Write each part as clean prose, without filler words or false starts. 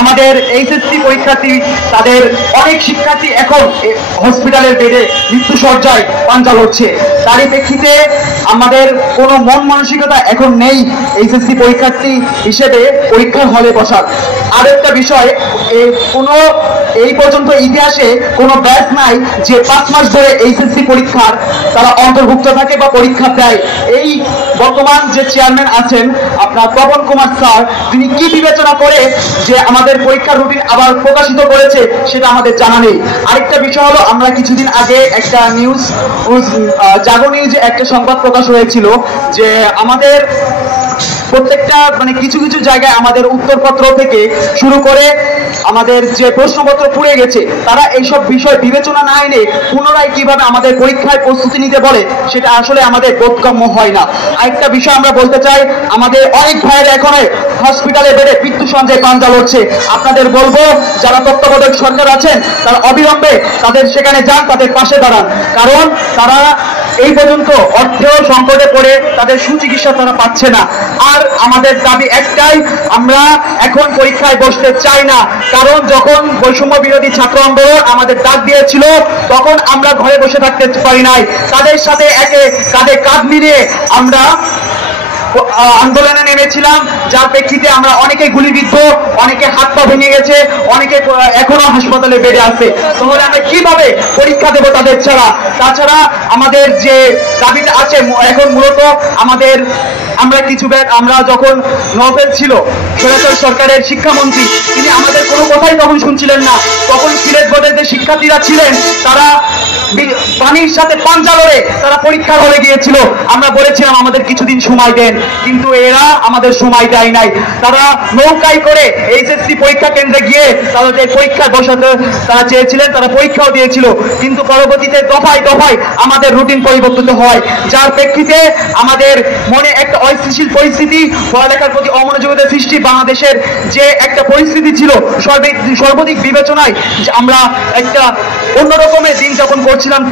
আমাদের এইচএসসি পরীক্ষার্থী তাদের অনেক শিক্ষার্থী এখন হসপিটালের বেডে মৃত্যুসজ্জায় পাঞ্জা হচ্ছে। তারই প্রেক্ষিতে আমাদের কোনো মন মানসিকতা এখন নেই এইচএসসি পরীক্ষার্থী হিসেবে পরীক্ষার হলে বসার। আরেকটা বিষয়, এই পর্যন্ত ইতিহাসে কোনো ব্যাচ নাই যে 5 মাস ধরে এইচএসসি পরীক্ষার তারা অন্তর্ভুক্ত থাকে বা পরীক্ষা দেয়। এই বর্তমান যে চেয়ারম্যান আছেন আপনার তপন কুমার স্যার, তিনি কি বিবেচনা করে যে আমাদের পরীক্ষার রুটিন আবার প্রকাশিত করেছে সেটা আমাদের জানা নেই। আরেকটা বিষয় হলো, আমরা কিছুদিন আগে একটা জাগো নিউজে একটা সংবাদ প্রকাশ হয়েছিল যে আমাদের প্রত্যেকটা কিছু কিছু জায়গায় আমাদের উত্তরপত্র থেকে শুরু করে আমাদের যে প্রশ্নপত্র পুড়ে গেছে, তারা এইসব বিষয় বিবেচনা না এনে পুনরায় কিভাবে আমাদের পরীক্ষায় প্রস্তুতি নিতে বলে সেটা আসলে আমাদের বোধগম্য হয় না। আরেকটা বিষয় আমরা বলতে চাই, আমাদের অনেক ভাইয়ের এখনো হসপিটালে বেডে মৃত্যু সঞ্চয় পাঞ্জা লড়ছে। আপনাদের বলবো, যারা তত্ত্বাবধায়ক সরকার আছেন তারা অবিলম্বে তাদের সেখানে যান, তাদের পাশে দাঁড়ান, কারণ তারা এই পর্যন্ত অর্থ সংকটে পড়ে তাদের সুচিকিৎসা তারা পাচ্ছে না। আর আমাদের দাবি একটাই, আমরা এখন পরীক্ষায় বসতে চাই না, কারণ যখন বৈষম্য বিরোধী ছাত্র আন্দোলন আমাদের ডাক দিয়েছিল তখন আমরা ঘরে বসে থাকতে পারি নাই। তাদের সাথে কাঁধে কাঁধ মিলিয়ে আমরা আন্দোলনে নেমেছিলাম, যার প্রেক্ষিতে আমরা অনেকে গুলিবিদ্ধ, অনেকে হাত পা ভেঙে গেছে, অনেকে এখনো হাসপাতালে বেডে আছে। তাহলে আমরা কিভাবে পরীক্ষা দেবো তাদের ছাড়া? তাছাড়া আমাদের যে দাবিটা আছে এখন মূলত আমরা যখন নোবেল ছিল স্বৈরাচার সরকারের শিক্ষামন্ত্রী, তিনি আমাদের কোনো কথাই তখন শুনছিলেন না। তখন সিলেট বোর্ডের যে শিক্ষার্থীরা ছিলেন তারা পানির সাথে পাঞ্জা লড়ে তারা পরীক্ষার হলে গিয়েছিল। আমরা বলেছিলাম আমাদের কিছুদিন সময় দেন, কিন্তু এরা আমাদের সময় দেয় নাই। তারা নৌকায় করে এইচএসসি পরীক্ষা কেন্দ্রে গিয়ে তাদের পরীক্ষায় বসাতে তারা চেয়েছিলেন, তারা পরীক্ষাও দিয়েছিল, কিন্তু পরবর্তীতে দফায় দফায় আমাদের রুটিন পরিবর্তিত হয়, যার প্রেক্ষিতে আমাদের মনে একটা অস্থিতিশীল পরিস্থিতি, পড়ালেখার প্রতি অমনোযোগিতার সৃষ্টি, বাংলাদেশের যে একটা পরিস্থিতি ছিল সর্বাধিক বিবেচনায় আমরা একটা অন্য রকমের দিন যাপন করছিলাম,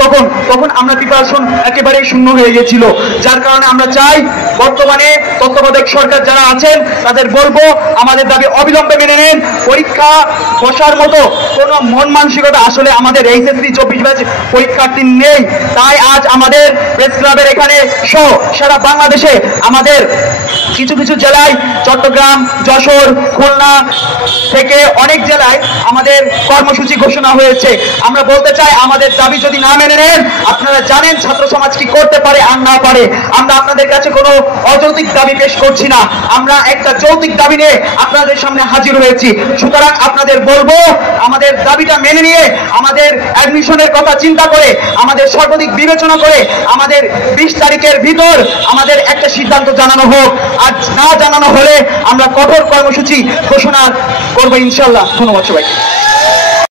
তখন আমরা প্রিপারেশন একেবারেই শূন্য হয়ে গেছিল। যার কারণে আমরা চাই বর্তমানে তত্ত্বাবধায়ক সরকার যারা আছেন তাদের বলবো, আমাদের দাবি অবিলম্বে মেনে নেন। পরীক্ষা বসার মতো কোনো মন মানসিকতা আসলে আমাদের এইচএসসি 24 ব্যাচ পরীক্ষার্থী নেই। তাই আজ আমাদের প্রেস ক্লাবের এখানে সহ সারা বাংলাদেশে আমাদের কিছু কিছু জেলায়, চট্টগ্রাম, যশোর, খুলনা থেকে অনেক জেলায় আমাদের কর্মসূচি ঘোষণা হয়েছে। আমরা বলতে চাই, আমাদের দাবি যদি না মেনে নেন, আপনারা জানেন ছাত্র সমাজ কি করতে পারে আর না পারে। আমরা আপনাদের কাছে কোনো অযৌক্তিক দাবি পেশ করছি না, আমরা একটা যৌক্তিক দাবি নিয়ে আপনাদের সামনে হাজির হয়েছি। সুতরাং আপনাদের বলবো, আমাদের দাবিটা মেনে নিয়ে আমাদের অ্যাডমিশনের কথা চিন্তা করে, আমাদের সর্বাধিক বিবেচনা করে আমাদের 20 তারিখের ভিতর আমাদের একটা সিদ্ধান্ত জানানো হোক। আর না জানানো হলে আমরা কঠোর কর্মসূচি ঘোষণা করবো ইনশাল্লাহ। ধন্যবাদ সবাইকে।